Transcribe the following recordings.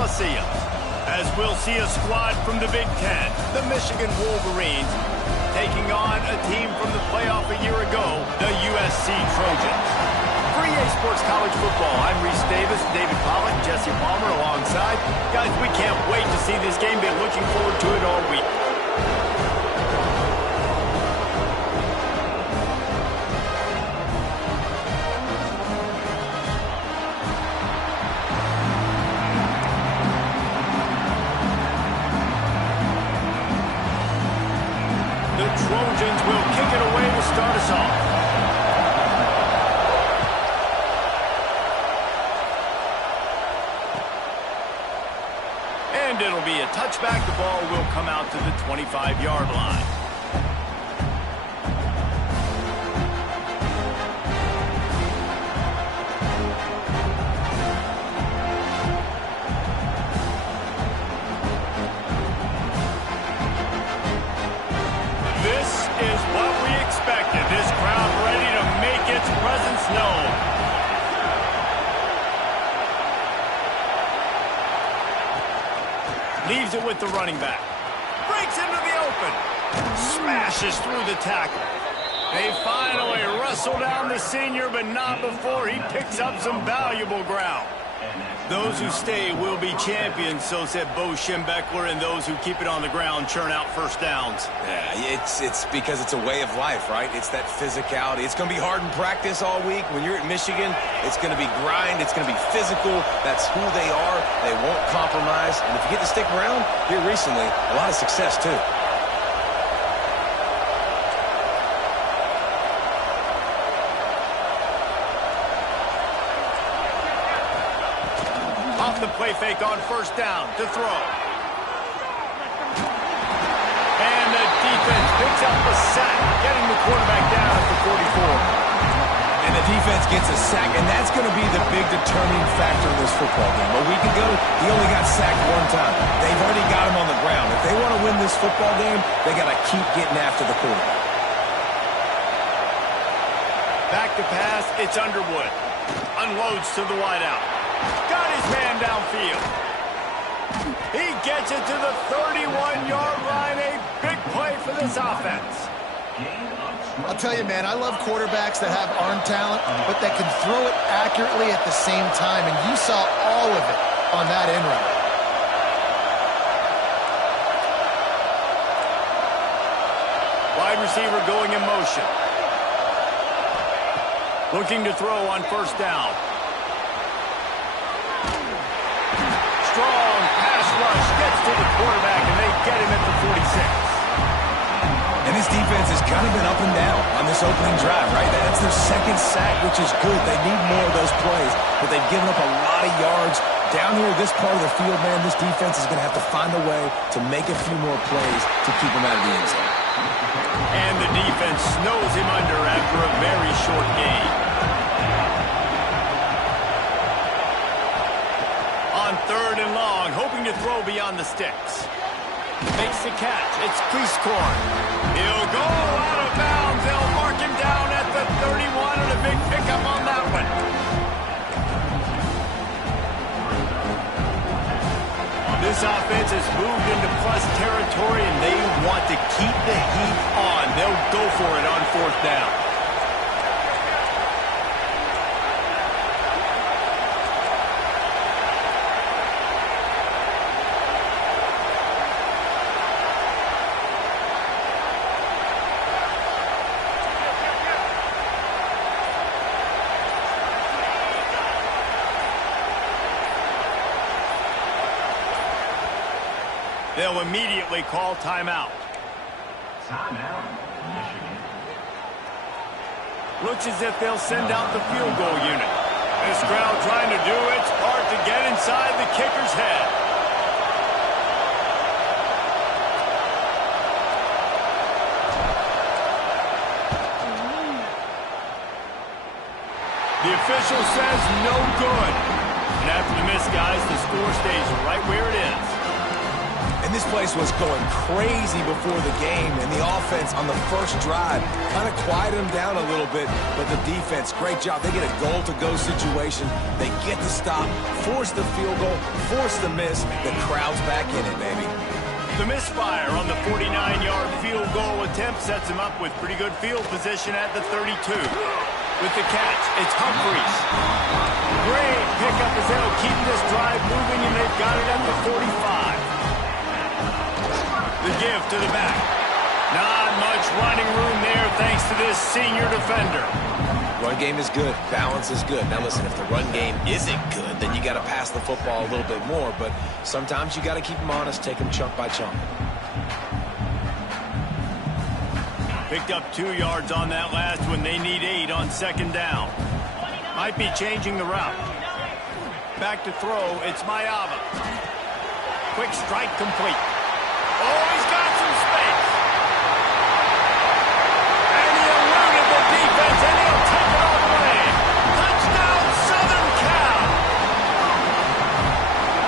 Coliseum, as we'll see a squad from the Big Ten, the Michigan Wolverines, taking on a team from the playoff a year ago, the USC Trojans. For EA Sports College Football, I'm Reese Davis, David Pollock, Jesse Palmer alongside. Guys, we can't wait to see this game. Been looking forward to it all week. The Trojans will kick it away to start us off. And it'll be a touchback. The ball will come out to the 25-yard line. This is what we expected. This crowd ready to make its presence known. Leaves it with the running back. Breaks into the open. Smashes through the tackle. They finally wrestle down the senior, but not before he picks up some valuable ground. Those who stay will be champions, so said Bo Schembechler, and those who keep it on the ground churn out first downs. Yeah, it's because it's a way of life, right? It's that physicality. It's going to be hard in practice all week. When you're at Michigan, it's going to be grind. It's going to be physical. That's who they are. They won't compromise. And if you get to stick around here recently, a lot of success, too. Off the play fake on first down to throw. And the defense picks up the sack, getting the quarterback down at the 44. And the defense gets a sack, and that's going to be the big determining factor in this football game. A week ago, he only got sacked one time. They've already got him on the ground. If they want to win this football game, they got to keep getting after the quarterback. Back to pass, it's Underwood. Unloads to the wideout. Got his man downfield. He gets it to the 31-yard line. A big play for this offense. I'll tell you, man, I love quarterbacks that have arm talent, but that can throw it accurately at the same time, and you saw all of it on that end route. Wide receiver going in motion. Looking to throw on first down. Strong pass rush gets to the quarterback, and they get him at the 46. And this defense has kind of been up and down on this opening drive, right? That's their second sack, which is good. They need more of those plays, but they've given up a lot of yards. Down here, this part of the field, man, this defense is going to have to find a way to make a few more plays to keep them out of the end zone. And the defense snows him under after a very short gain. On third and long, hoping to throw beyond the sticks. Makes the catch. It's Cleescorn. He'll go out of bounds. They'll mark him down at the 31, and a big pickup on that one. This offense has moved into plus territory, and they want to keep the heat on. They'll go for it on fourth down. They'll immediately call timeout. Timeout, Michigan. Looks as if they'll send out the field goal unit. This crowd trying to do its part to get inside the kicker's head. The official says no good. And after the miss, guys, the score stays right where it is. And And this place was going crazy before the game, and the offense on the first drive kind of quieted them down a little bit, but the defense, great job. They get a goal-to-go situation. They get the stop, force the field goal, force the miss. The crowd's back in it, baby. The misfire on the 49-yard field goal attempt sets him up with pretty good field position at the 32. With the catch, it's Humphries. Great pickup as they'll keep this drive moving, and they've got it at the 45. The give to the back. Not much running room there thanks to this senior defender. Run game is good. Balance is good. Now listen, if the run game isn't good, then you got to pass the football a little bit more. But sometimes you got to keep them honest, take them chunk by chunk. Picked up 2 yards on that last one. They need 8 on second down. Might be changing the route. Back to throw. It's Mayava. Quick strike complete. Oh, he's got some space. And he eluded the defense, and he'll take it all the way. Touchdown, Southern Cal.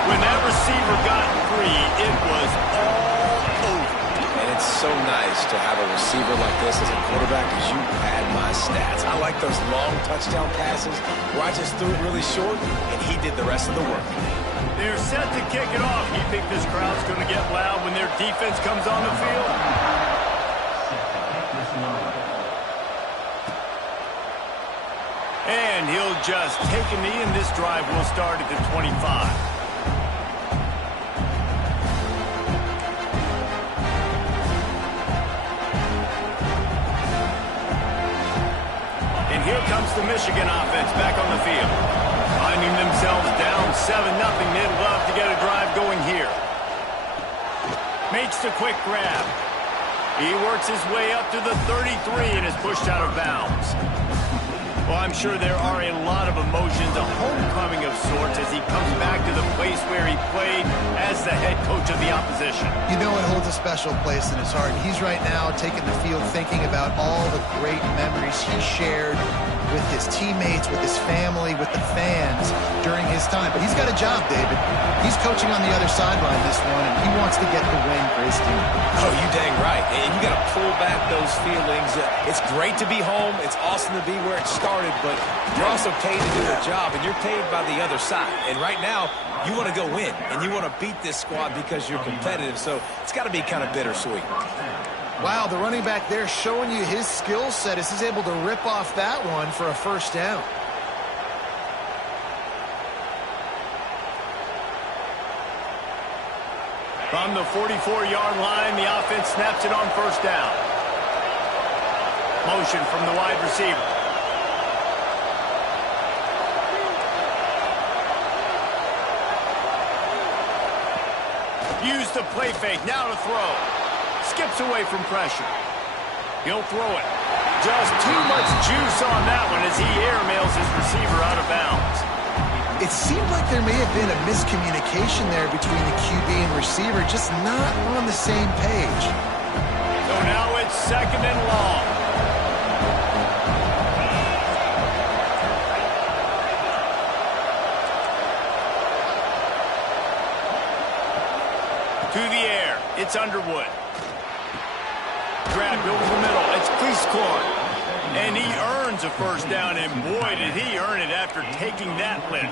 When that receiver got free, it was all over. And it's so nice to have a receiver like this as a quarterback, because you had my stats. I like those long touchdown passes where I just threw it really short, and he did the rest of the work. They're set to kick it off. You think this crowd's going to get loud when their defense comes on the field? And he'll just take a knee, and this drive will start at the 25. And here comes the Michigan offense back on the field. Finding themselves down 7-0, they'd love to get a drive going here. Makes the quick grab. He works his way up to the 33 and is pushed out of bounds. Well, I'm sure there are a lot of emotions, a homecoming of sorts, as he comes back to the place where he played as the head coach of the opposition. You know it holds a special place in his heart. He's right now taking the field thinking about all the great memories he shared with his teammates, with his family, with the fans during his time. But he's got a job, David. He's coaching on the other sideline this one, and he wants to get the win for his team. Oh, you dang right. And you got to pull back those feelings. It's great to be home. It's awesome to be where it started, but you're also paid to do a job, and you're paid by the other side. And right now, you want to go win, and you want to beat this squad because you're competitive. So it's got to be kind of bittersweet. Wow, the running back there showing you his skill set as he's able to rip off that one for a first down. From the 44-yard line, the offense snaps it on first down. Motion from the wide receiver. Use the play fake, now to throw. Skips away from pressure. He'll throw it. Just too much juice on that one as he airmails his receiver out of bounds. It seemed like there may have been a miscommunication there between the QB and receiver, just not on the same page. So now it's second and long. To the air, it's Underwood. Grabbed over the middle, it's Cleescorn. And he earns a first down, and boy, did he earn it after taking that lift.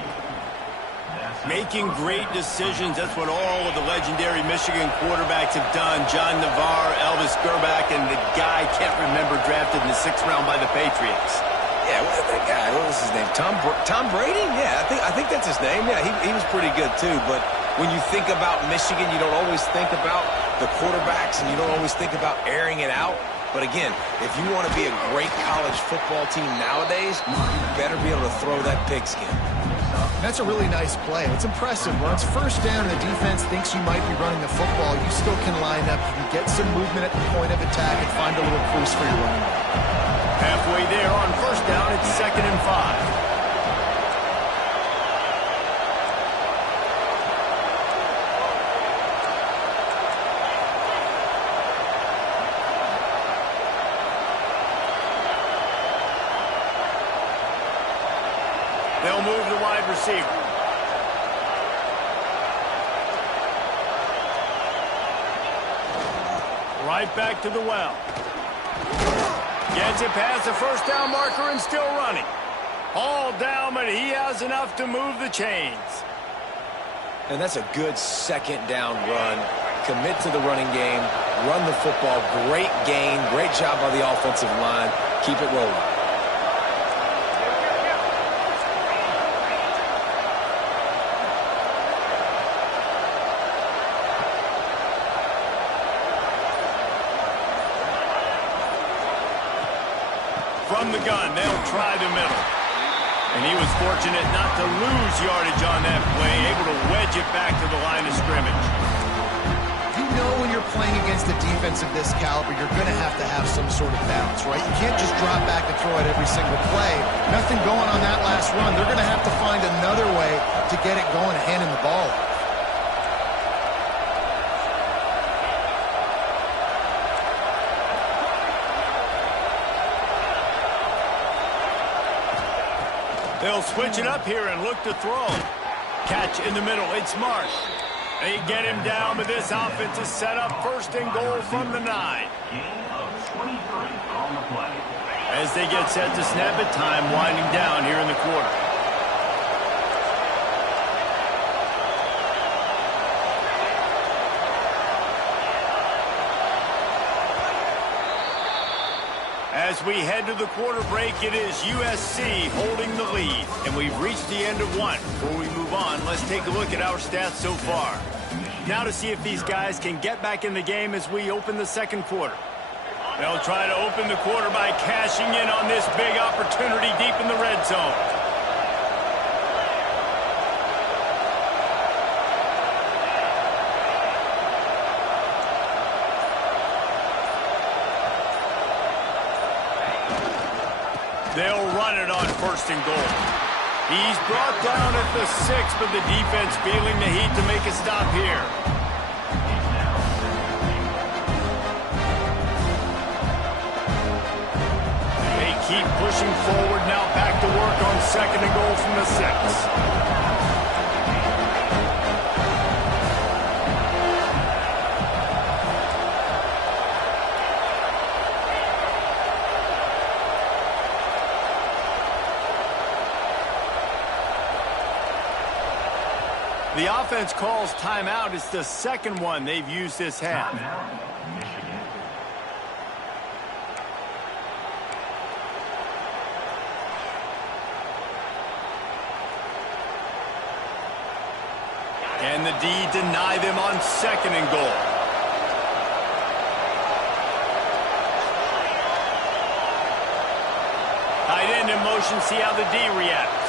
Making great decisions, that's what all of the legendary Michigan quarterbacks have done. John Navarre, Elvis Gerbach, and the guy, can't remember, drafted in the 6th round by the Patriots. Yeah, that guy, what was his name? Tom Brady? Yeah, I think that's his name. Yeah, he was pretty good too. But when you think about Michigan, you don't always think about the quarterbacks, and you don't always think about airing it out. But again, if you want to be a great college football team nowadays, you better be able to throw that pigskin. That's a really nice play. It's impressive. When it's first down and the defense thinks you might be running the football, you still can line up. You can get some movement at the point of attack and find a little crease for your running back. Halfway there on first down, it's 2nd and 5. They'll move the wide receiver. Right back to the well. Gets it past the first down marker and still running. All down, but he has enough to move the chains. And that's a good second down run. Commit to the running game. Run the football. Great gain. Great job by the offensive line. Keep it rolling. From the gun, they'll try the middle. And he was fortunate not to lose yardage on that play, able to wedge it back to the line of scrimmage. You know when you're playing against a defense of this caliber, you're going to have some sort of balance, right? You can't just drop back and throw it every single play. Nothing going on that last run. They're going to have to find another way to get it going, handing the ball off. They'll switch it up here and look to throw. Catch in the middle. It's Marsh. They get him down, but this offense is set up first and goal from the 9. Gain of 23 on the play. As they get set to snap it, time winding down here in the quarter. As we head to the quarter break, it is USC holding the lead. And we've reached the end of one. Before we move on, let's take a look at our stats so far. Now to see if these guys can get back in the game as we open the second quarter. They'll try to open the quarter by cashing in on this big opportunity deep in the red zone. They'll run it on first and goal. He's brought down at the 6, but the defense feeling the heat to make a stop here. They keep pushing forward now, back to work on second and goal from the 6. The offense calls timeout. It's the second one they've used this half. Timeout, Michigan. Can the D deny them on second and goal? Tight end in motion, see how the D reacts.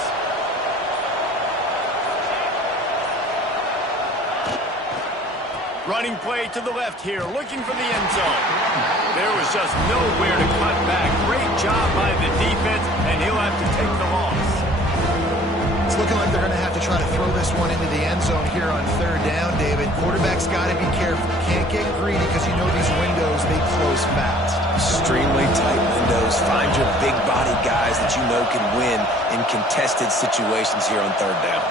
Running play to the left here, looking for the end zone. There was just nowhere to cut back. Great job by the defense, and he'll have to take the loss. It's looking like they're going to have to try to throw this one into the end zone here on third down, David. Quarterback's got to be careful. Can't get greedy because you know these windows, they close fast. Extremely tight windows. Find your big-bodied guys that you know can win in contested situations here on third down.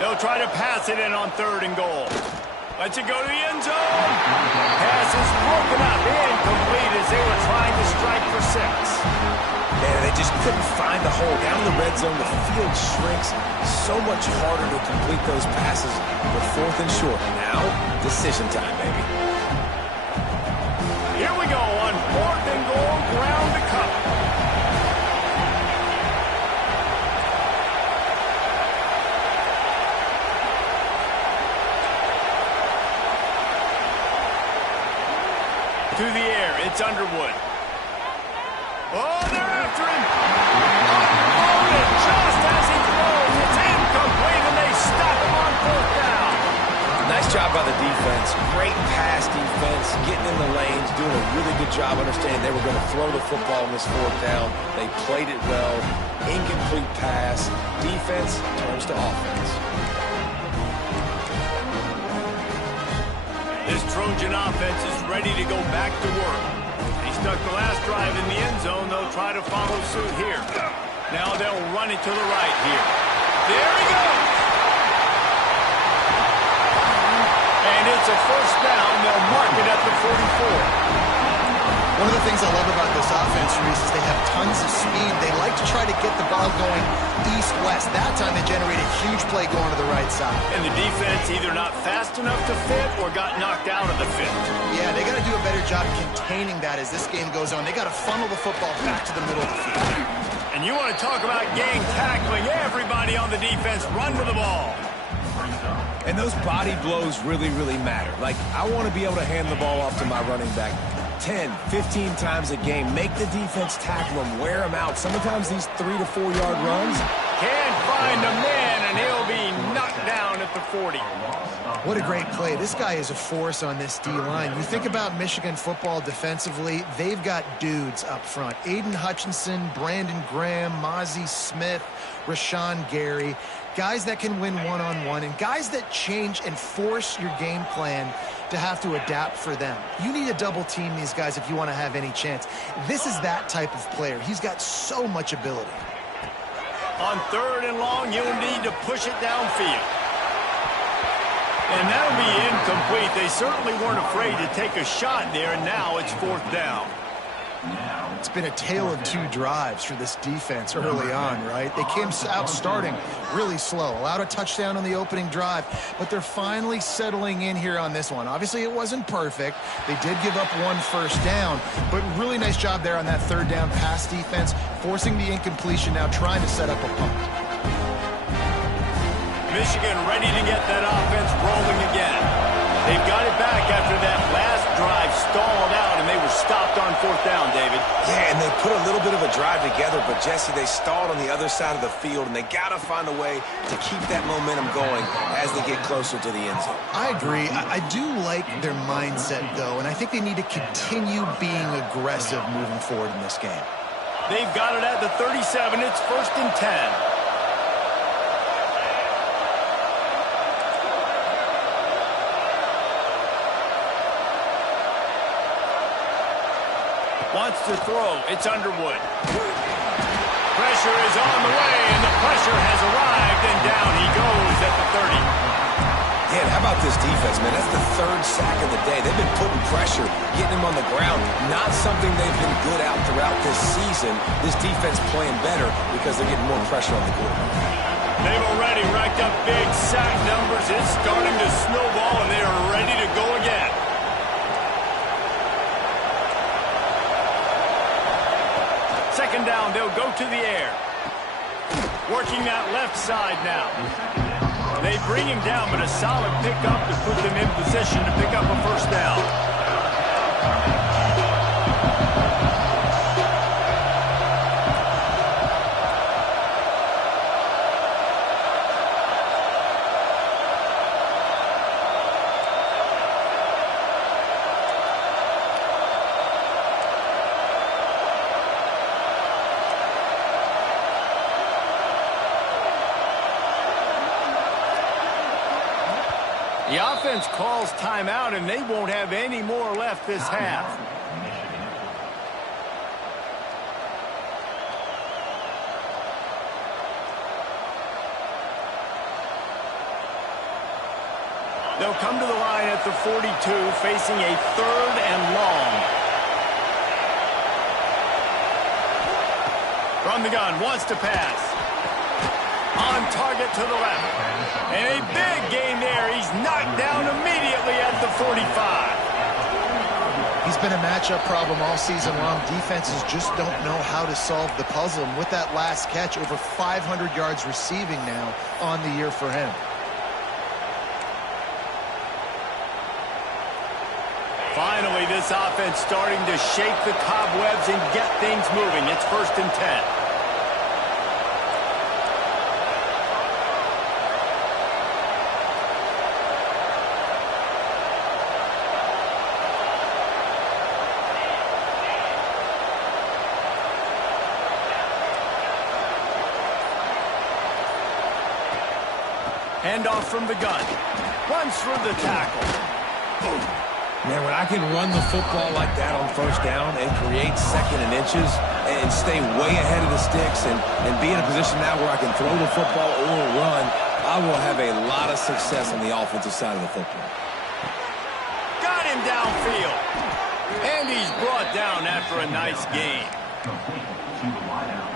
They'll try to pass it in on third and goal. Lets it go to the end zone. Pass is broken up, incomplete as they were trying to strike for 6. Man, they just couldn't find the hole. Down in the red zone, the field shrinks. So much harder to complete those passes. But fourth and short. Now, decision time, baby. Here we go on fourth and goal, ground to cover. To the air, it's Underwood. Oh, they're after him. Unloaded just as he throws. It's incomplete, and they stop him on fourth down. Nice job by the defense. Great pass defense, getting in the lanes, doing a really good job understanding they were going to throw the football on this fourth down. They played it well. Incomplete pass. Defense turns to offense. This Trojan offense is ready to go back to work. They stuck the last drive in the end zone. They'll try to follow suit here. Now they'll run it to the right here. There he goes! And it's a first down. They'll mark it at the 44. One of the things I love about this offense, Reese, is they have tons of speed. They like to try to get the ball going east-west. That time they generated a huge play going to the right side. And the defense either not fast enough to fit or got knocked out of the fit. Yeah, they got to do a better job containing that as this game goes on. They got to funnel the football back to the middle of the field. And you want to talk about gang tackling. Everybody on the defense run to the ball. And those body blows really, really matter. Like, I want to be able to hand the ball off to my running back 10, 15 times a game. Make the defense tackle them, wear them out. Sometimes these 3 to 4 yard runs. Can't find a man, and he'll be knocked down at the 40. What a great play. This guy is a force on this D-line. You think about Michigan football defensively, they've got dudes up front. Aiden Hutchinson, Brandon Graham, Mozzie Smith, Rashawn Gary. Guys that can win one-on-one and guys that change and force your game plan to have to adapt for them. You need to double team these guys if you want to have any chance. This is that type of player. He's got so much ability. On 3rd and long, you'll need to push it downfield. And that'll be incomplete. They certainly weren't afraid to take a shot there, and now it's 4th down. It's been a tale of 2 drives for this defense early on, right? They came out starting really slow, allowed a touchdown on the opening drive, but they're finally settling in here on this one. Obviously, it wasn't perfect. They did give up 1 first down, but really nice job there on that 3rd down pass defense, forcing the incompletion, now trying to set up a punt. Michigan ready to get that offense rolling again. They've got it back after that last drive stalled out, and they were stopped on 4th down, David. Yeah, and they put a little bit of a drive together, but, Jesse, they stalled on the other side of the field, and they got to find a way to keep that momentum going as they get closer to the end zone. I agree. I do like their mindset, though, and I think they need to continue being aggressive moving forward in this game. They've got it at the 37. It's 1st and 10. Wants to throw. It's Underwood. Pressure is on the way, and the pressure has arrived, and down he goes at the 30. Yeah, how about this defense, man? That's the 3rd sack of the day. They've been putting pressure, getting him on the ground. Not something they've been good at throughout this season. This defense playing better because they're getting more pressure on the quarterback. They've already racked up big sack numbers. It's starting to snowball, and they are ready to go again. Second down, they'll go to the air. Working that left side now. They bring him down, but a solid pickup to put them in position to pick up a first down. The offense calls timeout, and they won't have any more left this half. They'll come to the line at the 42, facing a 3rd and long. From the gun, wants to pass. On target to the left. And a big gain there. He's knocked down immediately at the 45. He's been a matchup problem all season long. Defenses just don't know how to solve the puzzle. And with that last catch, over 500 yards receiving now on the year for him. Finally, this offense starting to shake the cobwebs and get things moving. It's 1st and 10. Handoff from the gun. Runs through the tackle. Man, when I can run the football like that on first down and create second and inches and stay way ahead of the sticks and be in a position now where I can throw the football or run, I will have a lot of success on the offensive side of the football. Got him downfield. And he's brought down after a nice gain.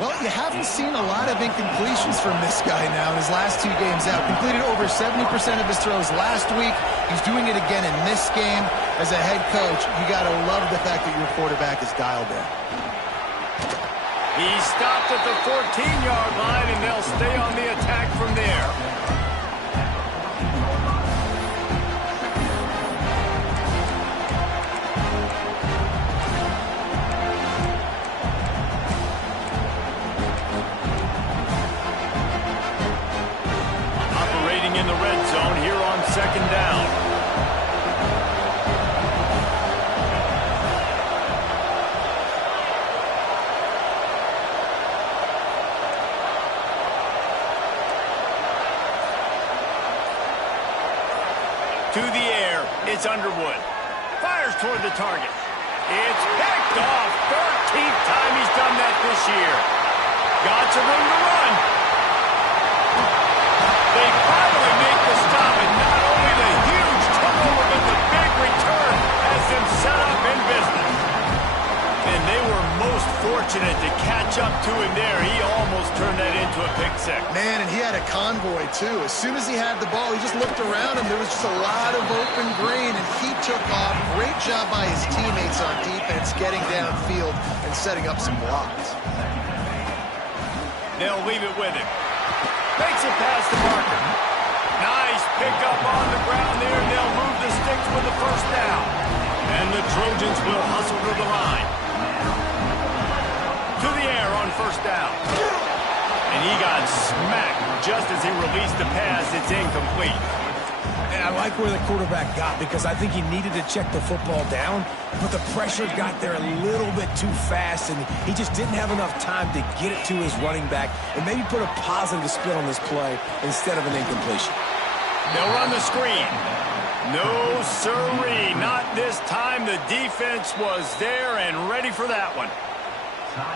Well, you haven't seen a lot of incompletions from this guy now in his last 2 games out. Completed over 70% of his throws last week. He's doing it again in this game. As a head coach, you got to love the fact that your quarterback is dialed in. He stopped at the 14-yard line, and they'll stay on the attack from there. Operating in the red zone here on second down. To the air, it's Underwood. Fires toward the target. It's picked off. 13th time he's done that this year. Got some room to run. They finally make the stop, and not only the huge turnover, but the big return has them set up in business. And they were most fortunate to catch up to him there. He almost turned that into a pick six. Man, and he had a convoy, too. As soon as he had the ball, he just looked around him. There was just a lot of open green, and he took off. Great job by his teammates on defense, getting downfield and setting up some blocks. They'll leave it with him. Makes it past the marker. Nice pickup on the ground there, and they'll move the sticks with the first down. And the Trojans will hustle to the line. To the air on first down. And he got smacked just as he released the pass. It's incomplete. And I like where the quarterback got because I think he needed to check the football down, but the pressure got there a little bit too fast, and he just didn't have enough time to get it to his running back and maybe put a positive spin on this play instead of an incompletion. They'll run the screen. No, sirree, not this time. The defense was there and ready for that one.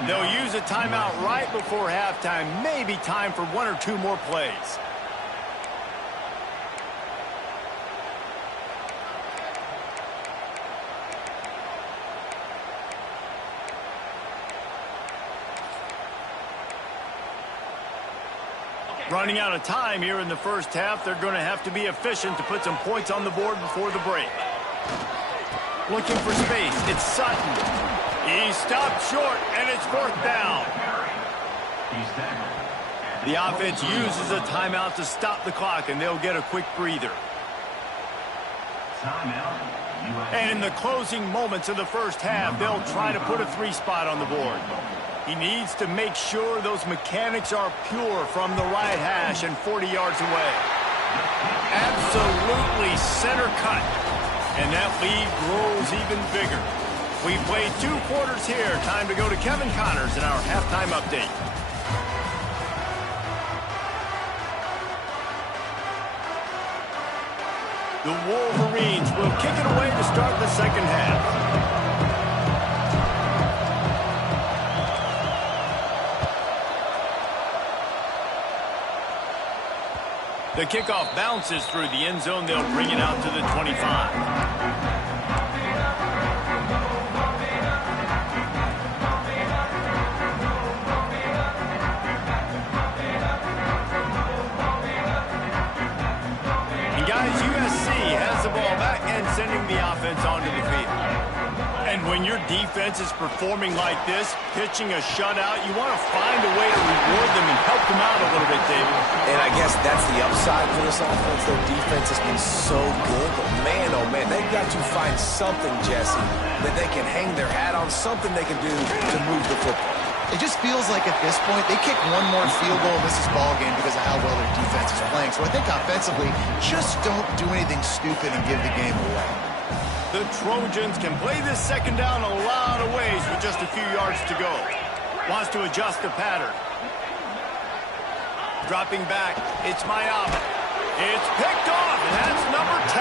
They'll use a timeout right before halftime. Maybe time for 1 or 2 more plays. Running out of time here in the first half. They're going to have to be efficient to put some points on the board before the break. Looking for space. It's Sutton. He stopped short, and it's fourth down. The offense uses a timeout to stop the clock, and they'll get a quick breather. And in the closing moments of the first half, they'll try to put a 3-spot on the board. He needs to make sure those mechanics are pure from the right hash and 40 yards away. Absolutely center cut. And that lead grows even bigger. We've played 2 quarters here. Time to go to Kevin Connors in our halftime update. The Wolverines will kick it away to start the second half. The kickoff bounces through the end zone. They'll bring it out to the 25. Guys, USC has the ball back and sending the offense onto the field. And when your defense is performing like this, pitching a shutout, you want to find a way to reward them and help them out a little bit, David. And I guess that's the upside for this offense. Their defense has been so good. But man, oh man, they've got to find something, Jesse, that they can hang their hat on, something they can do to move the football. It just feels like at this point, they kick one more field goal in this ball game because of how well their defense is playing. So I think offensively, just don't do anything stupid and give the game away. The Trojans can play this second down a lot of ways with just a few yards to go. Wants to adjust the pattern. Dropping back, it's Mayaba. It's picked off, and that's number 10.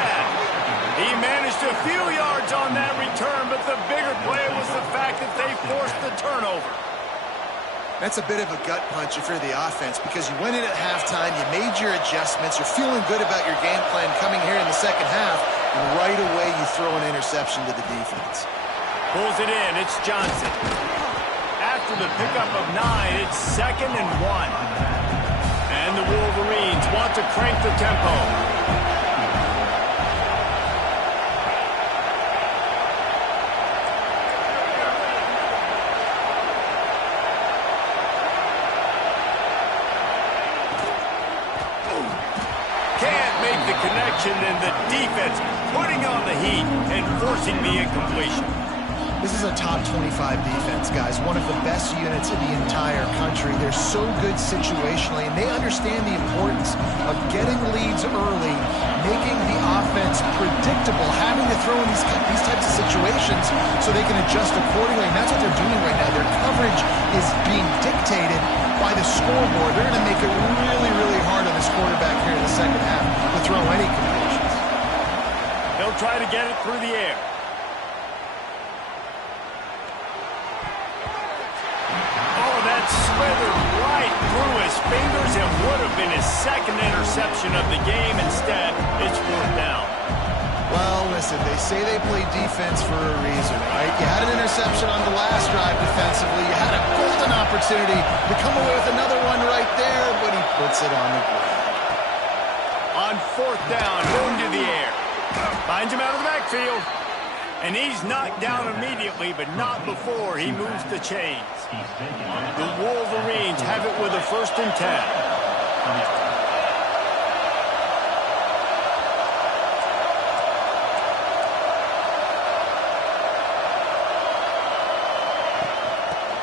He managed Just a few yards on that return, but the bigger play was the fact that they forced the turnover. That's a bit of a gut punch if you're the offense, because you went in at halftime, you made your adjustments, you're feeling good about your game plan coming here in the second half, and right away you throw an interception to the defense. Pulls it in, it's Johnson. After the pickup of 9, it's 2nd and 1. And the Wolverines want to crank the tempo. And the defense putting on the heat and forcing the incompletion. This is a top 25 defense, guys. One of the best units in the entire country. They're so good situationally, and they understand the importance of getting leads early, making the offense predictable, having to throw in these types of situations so they can adjust accordingly. And that's what they're doing right now. Their coverage is being dictated by the scoreboard. They're going to make it really, really hard on this quarterback here in the second half to throw any completions. They'll try to get it through the air. Oh, that slithered right through his fingers and would have been his second interception of the game. Instead, it's 4th down. Well, listen, they say they play defense for a reason, right? You had an interception on the last drive defensively. You had a golden opportunity to come away with another one right there, but he puts it on the ground. On 4th down, going to the air. Finds him out of the backfield. And he's knocked down immediately, but not before he moves the chains. The Wolverines have it with a 1st and 10.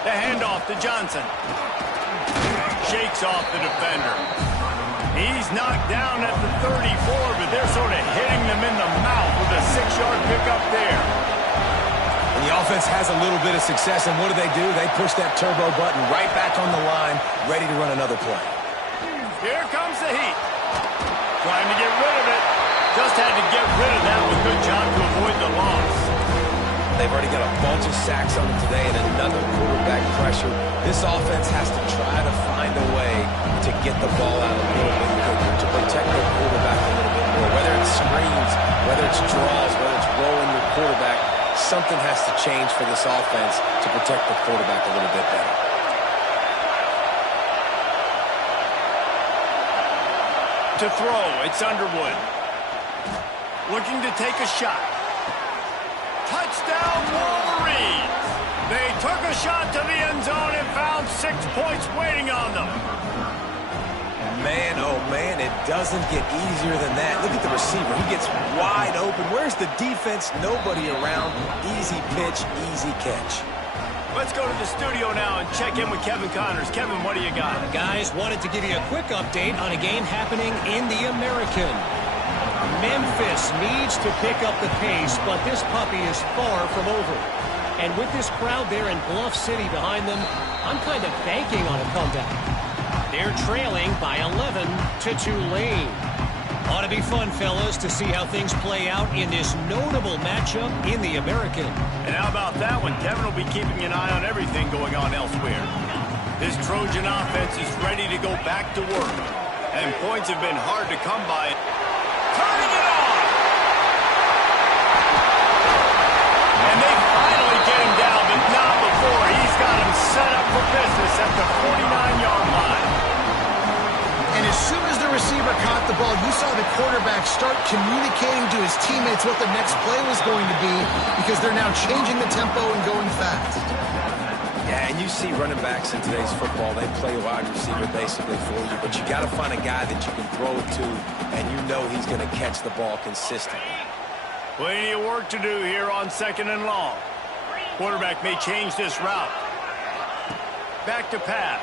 The handoff to Johnson. Shakes off the defender. He's knocked down at the 34, but they're sort of hitting them in the mouth with a 6-yard pickup there. And the offense has a little bit of success, and what do? They push that turbo button right back on the line, ready to run another play. Here comes the heat. Trying to get rid of it. Just had to get rid of that with good job to avoid the loss. They've already got a bunch of sacks on them today and another quarterback pressure. This offense has to try to find a way to get the ball out a little bit quicker, to protect their quarterback a little bit more. Whether it's screens, whether it's draws, whether it's rolling your quarterback, something has to change for this offense to protect the quarterback a little bit better. To throw, it's Underwood. Looking to take a shot. Touchdown, Wolverines! They took a shot to the end zone and found 6 points waiting on them. Man, oh man, it doesn't get easier than that. Look at the receiver. He gets wide open. Where's the defense? Nobody around. Easy pitch, easy catch. Let's go to the studio now and check in with Kevin Connors. Kevin, what do you got? Guys, wanted to give you a quick update on a game happening in the American. Memphis needs to pick up the pace, but this puppy is far from over. And with this crowd there in Bluff City behind them, I'm kind of banking on a comeback. They're trailing by 11 to Tulane. Ought to be fun, fellas, to see how things play out in this notable matchup in the American. And how about that one? Kevin will be keeping an eye on everything going on elsewhere. This Trojan offense is ready to go back to work. And points have been hard to come by. Turning it on! And they finally get him down, but not before. He's got him set up for business at the 49-yard line. And as soon as the receiver caught the ball, you saw the quarterback start communicating to his teammates what the next play was going to be, because they're now changing the tempo and going fast. Yeah, and you see running backs in today's football, they play wide receiver basically for you, but you got to find a guy that you can throw it to, and you know he's going to catch the ball consistently. Plenty of work to do here on 2nd and long. Quarterback may change this route. Back to pass.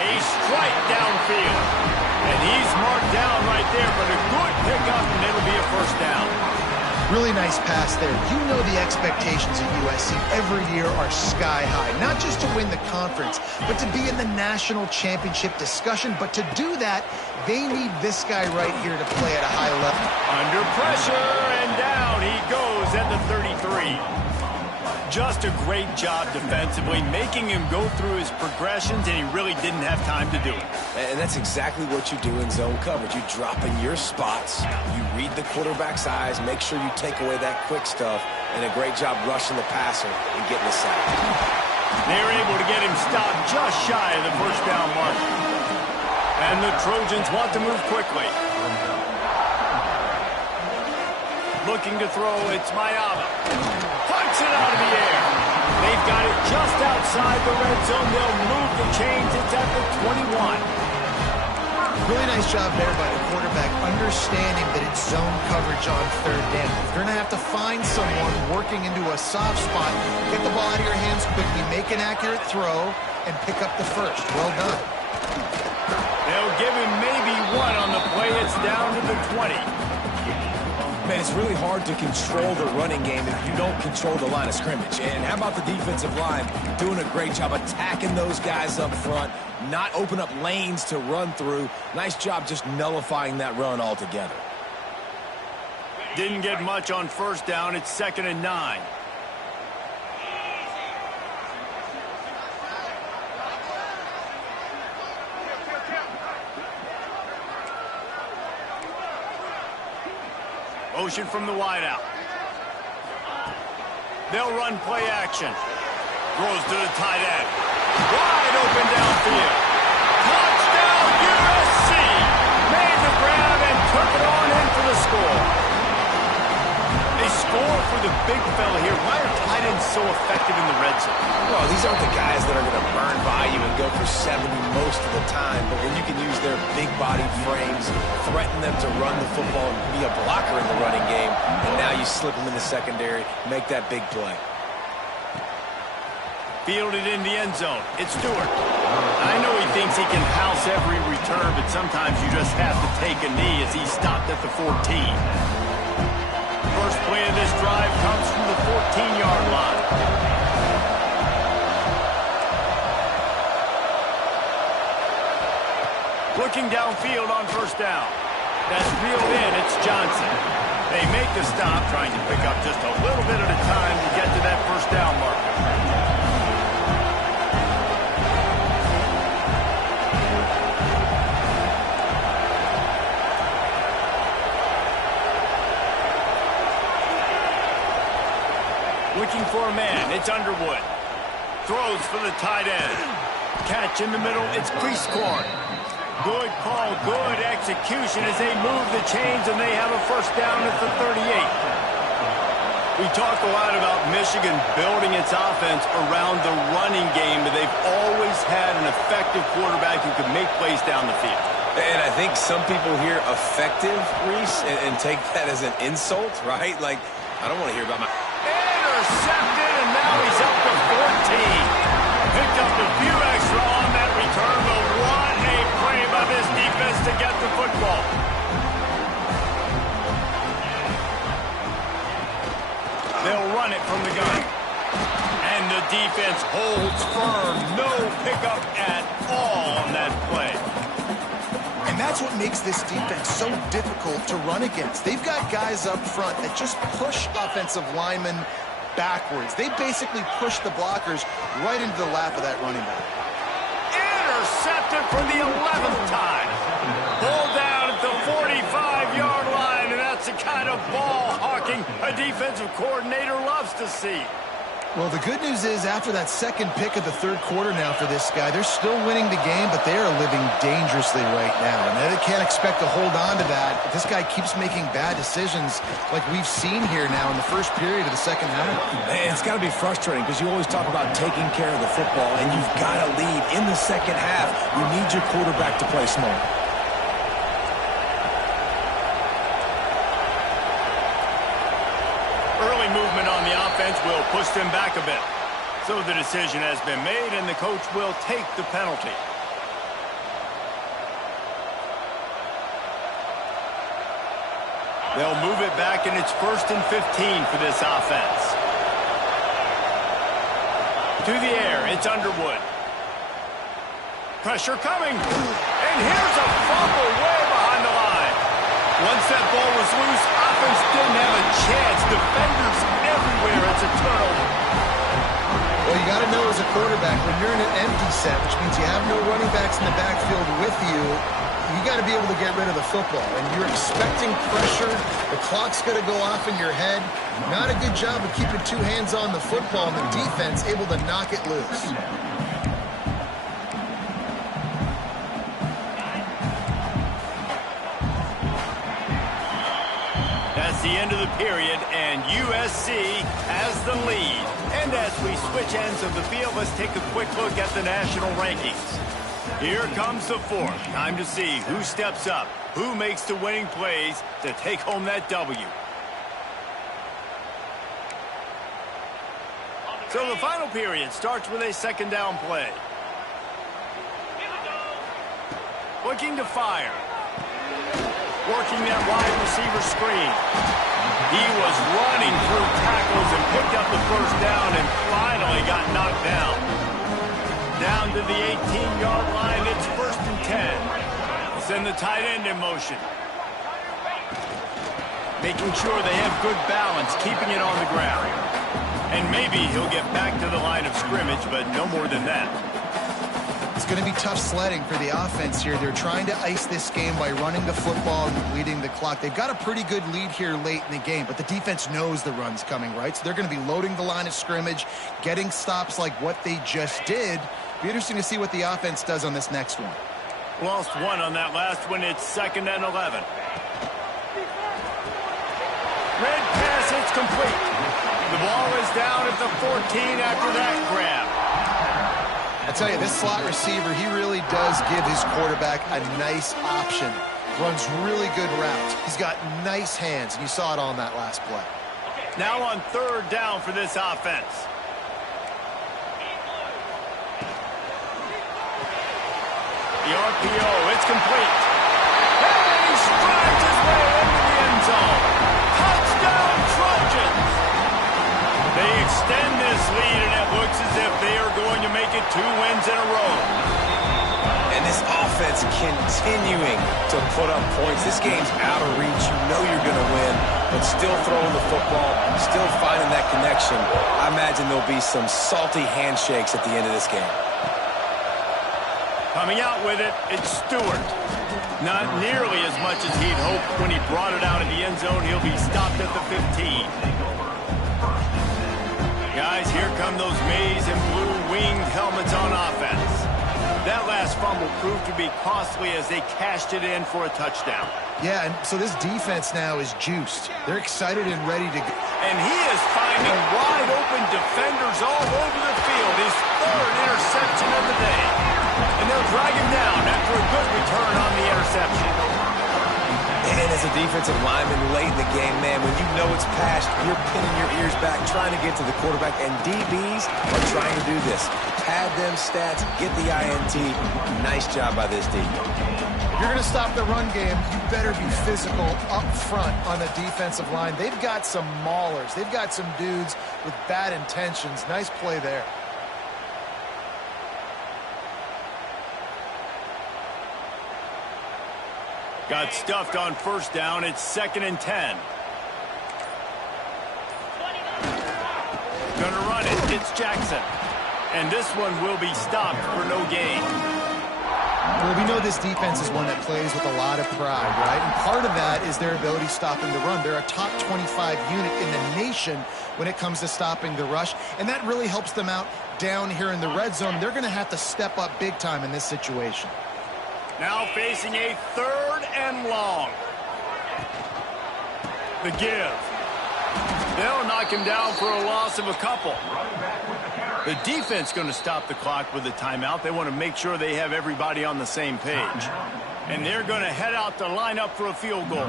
A strike downfield. And he's marked down right there, but a good pickup, and it'll be a 1st down. Really nice pass there. You know the expectations at USC every year are sky high. Not just to win the conference, but to be in the national championship discussion. But to do that, they need this guy right here to play at a high level. Under pressure, and Just a great job defensively, making him go through his progressions, and he really didn't have time to do it. And that's exactly what you do in zone coverage. You drop in your spots, you read the quarterback's eyes, make sure you take away that quick stuff, and a great job rushing the passer and getting the sack. They're able to get him stopped just shy of the first down mark. And the Trojans want to move quickly. Looking to throw, it's Mayava. Punts it out of the air. They've got it just outside the red zone. They'll move the chains. It's at the 21. Really nice job there by the quarterback, understanding that it's zone coverage on third down. If you're going to have to find someone working into a soft spot, get the ball out of your hands quickly, make an accurate throw, and pick up the first. Well done. They'll give him maybe one on the play. It's down to the 20. Man, it's really hard to control the running game if you don't control the line of scrimmage. And how about the defensive line doing a great job attacking those guys up front, not open up lanes to run through. Nice job just nullifying that run altogether. Didn't get much on first down. It's 2nd and 9. Motion from the wideout. They'll run play action. Throws to the tight end. Wide open downfield. Touchdown USC! Made the grab and took it on in for the score. They score for the big fella here. Why are tight ends so effective in the red zone? Well, these aren't the guys that are going to burn by you and go for 70 most of the time, but when you can use their big-bodied frames, threaten them to run the football and be a blocker in the running game, and now you slip them in the secondary, make that big play. Fielded in the end zone. It's Stewart. I know he thinks he can house every return, but sometimes you just have to take a knee as he stopped at the 14. First play of this drive comes from the 14-yard line. Looking downfield on first down. That's reeled in. It's Johnson. They make the stop, trying to pick up just a little bit at a time to get to that first down marker. Looking for a man. It's Underwood. Throws for the tight end. Catch in the middle. It's Priestcorn. Good call, good execution as they move the chains, and they have a first down at the 38. We talk a lot about Michigan building its offense around the running game, but they've always had an effective quarterback who can make plays down the field. And I think some people hear effective, Reese, and take that as an insult, right? Like, I don't want to hear about my... Intercepted, and now he's up to 14. Picked up a few extra on that return, but what a play by this defense to get the football. They'll run it from the gun. And the defense holds firm. No pickup at all on that play. And that's what makes this defense so difficult to run against. They've got guys up front that just push offensive linemen backwards. They basically push the blockers right into the lap of that running back. Intercepted for the 11th time. Pulled down at the 45-yard line, and that's the kind of ball hawking a defensive coordinator loves to see. Well, the good news is after that second pick of the third quarter now for this guy, they're still winning the game, but they are living dangerously right now. And they can't expect to hold on to that. If this guy keeps making bad decisions like we've seen here now in the first period of the second half. Man, it's got to be frustrating because you always talk about taking care of the football, and you've got to lead in the second half. You need your quarterback to play smart. Early movement on the offense will push them back a bit. So the decision has been made, and the coach will take the penalty. They'll move it back, and it's 1st and 15 for this offense. To the air, it's Underwood. Pressure coming. And here's a fumble way behind the line. Once that ball was loose, offense didn't have a chance. Defenders everywhere. It's a turnover. though as a quarterback, when you're in an empty set, which means you have no running backs in the backfield with you, you got to be able to get rid of the football. And you're expecting pressure. The clock's going to go off in your head. Not a good job of keeping two hands on the football, and the defense able to knock it loose. That's the end of the period, and USC has the lead. And as we switch ends of the field, let's take a quick look at the national rankings. Here comes the fourth. Time to see who steps up, who makes the winning plays to take home that W. So the final period starts with a second down play. Looking to fire. Working that wide receiver screen. He was running through tackles and picked up the first down and finally got knocked down. Down to the 18-yard line, it's 1st and 10. We'll send the tight end in motion. Making sure they have good balance, keeping it on the ground. And maybe he'll get back to the line of scrimmage, but no more than that. It's going to be tough sledding for the offense here. They're trying to ice this game by running the football and depleting the clock. They've got a pretty good lead here late in the game, but the defense knows the run's coming, right? So they're going to be loading the line of scrimmage, getting stops like what they just did. Be interesting to see what the offense does on this next one. Lost one on that last one. It's 2nd and 11. Red pass, it's complete. The ball is down at the 14 after that grab. I tell you, this slot receiver, he really does give his quarterback a nice option. Runs really good routes. He's got nice hands, and you saw it on that last play. Now on 3rd down for this offense. The RPO, it's complete. And he strides his way into the end zone. Touchdown, Trojans! They extend this lead, and it looks as if they are going to make it 2 wins in a row. And this offense continuing to put up points. This game's out of reach. You know you're going to win, but still throwing the football, still finding that connection. I imagine there'll be some salty handshakes at the end of this game. Coming out with it, it's Stewart. Not nearly as much as he'd hoped when he brought it out of the end zone. He'll be stopped at the 15. Guys, here come those maize and blue winged helmets on offense. That last fumble proved to be costly as they cashed it in for a touchdown. Yeah, and so this defense now is juiced. They're excited and ready to go. And he is finding wide open defenders all over the field. His 3rd interception of the day. And they'll drag him down after a good return on the interception. And as a defensive lineman late in the game, man, when you know it's passed, you're pinning your ears back, trying to get to the quarterback. And DBs are trying to do this. Pad them stats, get the INT. Nice job by this D. If you're going to stop the run game, you better be physical up front on the defensive line. They've got some maulers. They've got some dudes with bad intentions. Nice play there. Got stuffed on 1st down. It's 2nd and 10. Gonna run it. It's Jackson. And this one will be stopped for no gain. Well, we know this defense is one that plays with a lot of pride, right? And part of that is their ability stopping the run. They're a top 25 unit in the nation when it comes to stopping the rush. And that really helps them out down here in the red zone. They're going to have to step up big time in this situation. Now facing a 3rd and long. The give. They'll knock him down for a loss of a couple. The defense going to stop the clock with a timeout. They want to make sure they have everybody on the same page. And they're going to head out to line up for a field goal.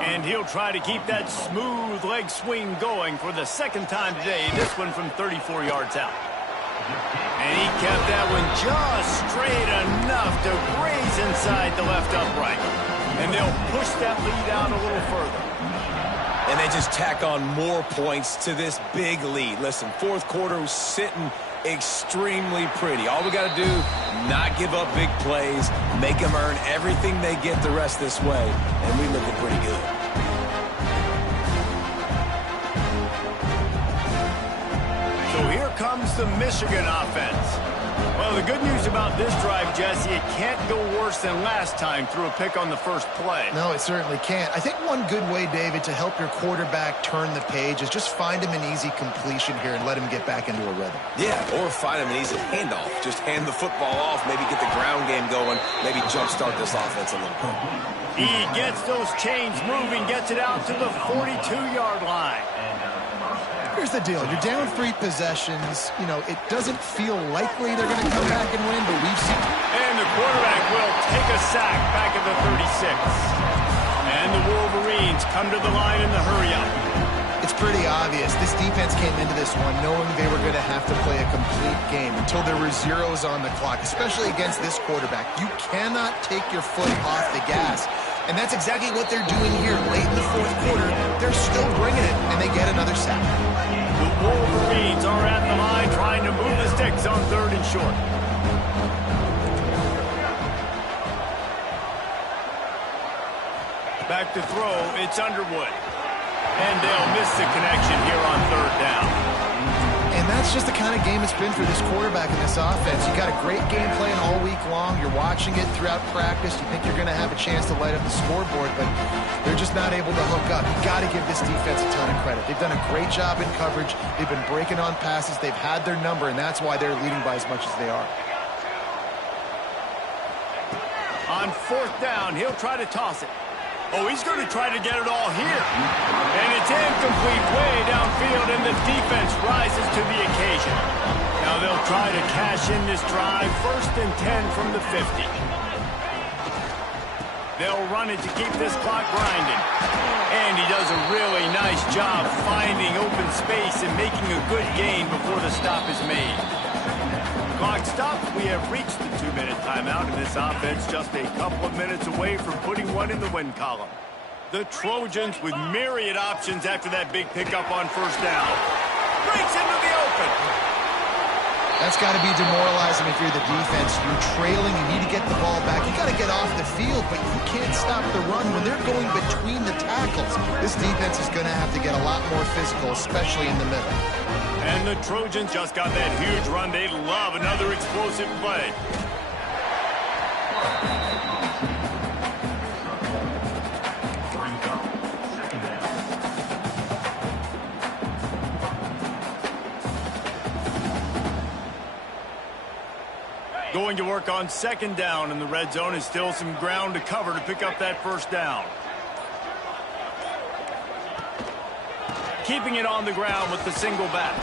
And he'll try to keep that smooth leg swing going for the 2nd time today. This one from 34 yards out. And he kept that one just straight enough to graze inside the left upright. And they'll push that lead out a little further. And they just tack on more points to this big lead. Listen, 4th quarter was sitting extremely pretty. All we got to do, not give up big plays, make them earn everything they get the rest this way, and we looking pretty good. So here comes comes the Michigan offense. Well, the good news about this drive, Jesse, it can't go worse than last time through a pick on the first play. No, it certainly can't. I think one good way, David, to help your quarterback turn the page is just find him an easy completion here and let him get back into a rhythm. Yeah, or find him an easy handoff. Just hand the football off, maybe get the ground game going, maybe jumpstart this offense a little bit. He gets those chains moving, gets it out to the 42-yard line. Here's the deal. You're down 3 possessions. You know, it doesn't feel likely they're going to come back and win, but we've seen... And the quarterback will take a sack back at the 36. And the Wolverines come to the line in the hurry-up. It's pretty obvious. This defense came into this one knowing they were going to have to play a complete game until there were zeros on the clock, especially against this quarterback. You cannot take your foot off the gas. And that's exactly what they're doing here. Late in the fourth quarter, they're still bringing it, and they get another sack. The Wolverines are at the line trying to move the sticks on 3rd and short. Back to throw, it's Underwood. And they'll miss the connection here on 3rd down. And that's just the kind of game it's been for this quarterback in this offense. You got a great game plan all week long. You're watching it throughout practice. You think you're going to have a chance to light up the scoreboard, but they're just not able to hook up. You got to give this defense a ton of credit. They've done a great job in coverage. They've been breaking on passes. They've had their number, and that's why they're leading by as much as they are. On 4th down, he'll try to toss it. Oh, he's going to try to get it all here. And it's incomplete way downfield, and the defense rises to the occasion. Now they'll try to cash in this drive. 1st and 10 from the 50. They'll run it to keep this clock grinding. And he does a really nice job finding open space and making a good gain before the stop is made. Clock stops. We have reached the 2-minute timeout, and this offense just a couple of minutes away from putting one in the win column. The Trojans with myriad options after that big pickup on 1st down. Breaks into the open. That's got to be demoralizing if you're the defense. You're trailing. You need to get the ball back. You got to get off the field, but you can't stop the run when they're going between the tackles. This defense is going to have to get a lot more physical, especially in the middle. And the Trojans just got that huge run. They love another explosive play. Going to work on 2nd down in the red zone is still some ground to cover to pick up that 1st down. Keeping it on the ground with the single back.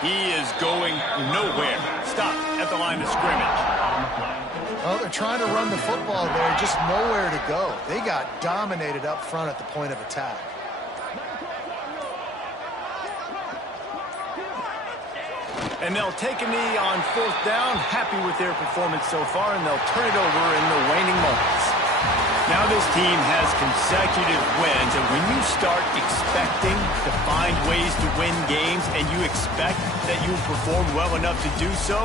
He is going nowhere. Stop at the line of scrimmage. Well, they're trying to run the football there, just nowhere to go. They got dominated up front at the point of attack. And they'll take a knee on 4th down, happy with their performance so far, and they'll turn it over in the waning moments. Now this team has consecutive wins, and when you start expecting to find ways to win games and you expect that you perform well enough to do so,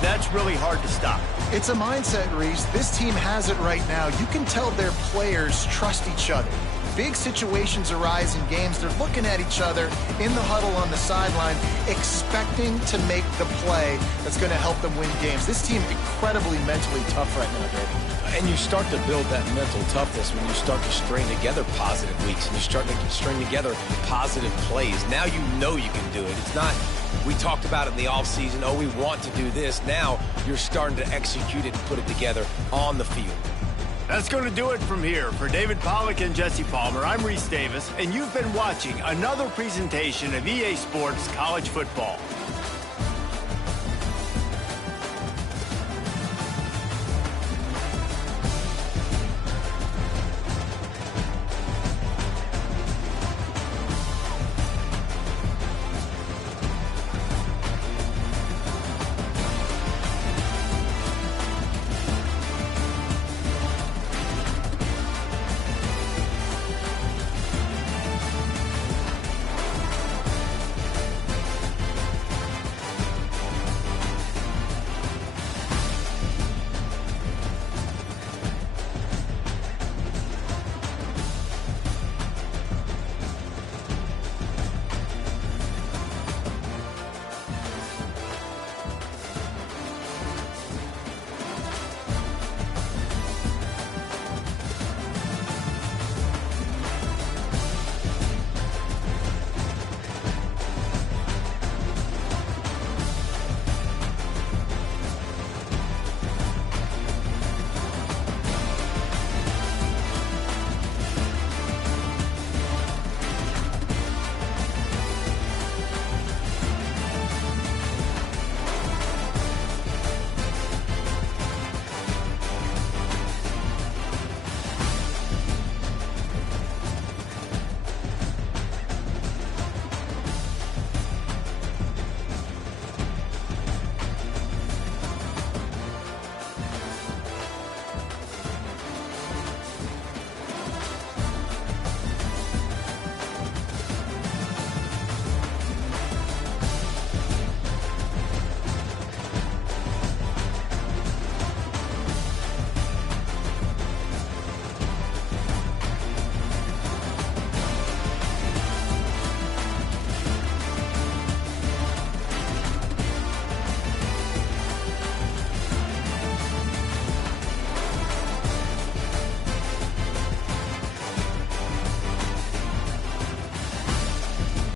that's really hard to stop. It's a mindset, Reese. This team has it right now. You can tell their players trust each other. Big situations arise in games. They're looking at each other in the huddle on the sideline, expecting to make the play that's going to help them win games. This team incredibly mentally tough right now, David. And you start to build that mental toughness when you start to string together positive weeks and you start to string together positive plays. Now you know you can do it. It's not, we talked about it in the offseason, oh, we want to do this. Now you're starting to execute it and put it together on the field. That's going to do it from here. For David Pollack and Jesse Palmer, I'm Reese Davis, and you've been watching another presentation of EA Sports College Football.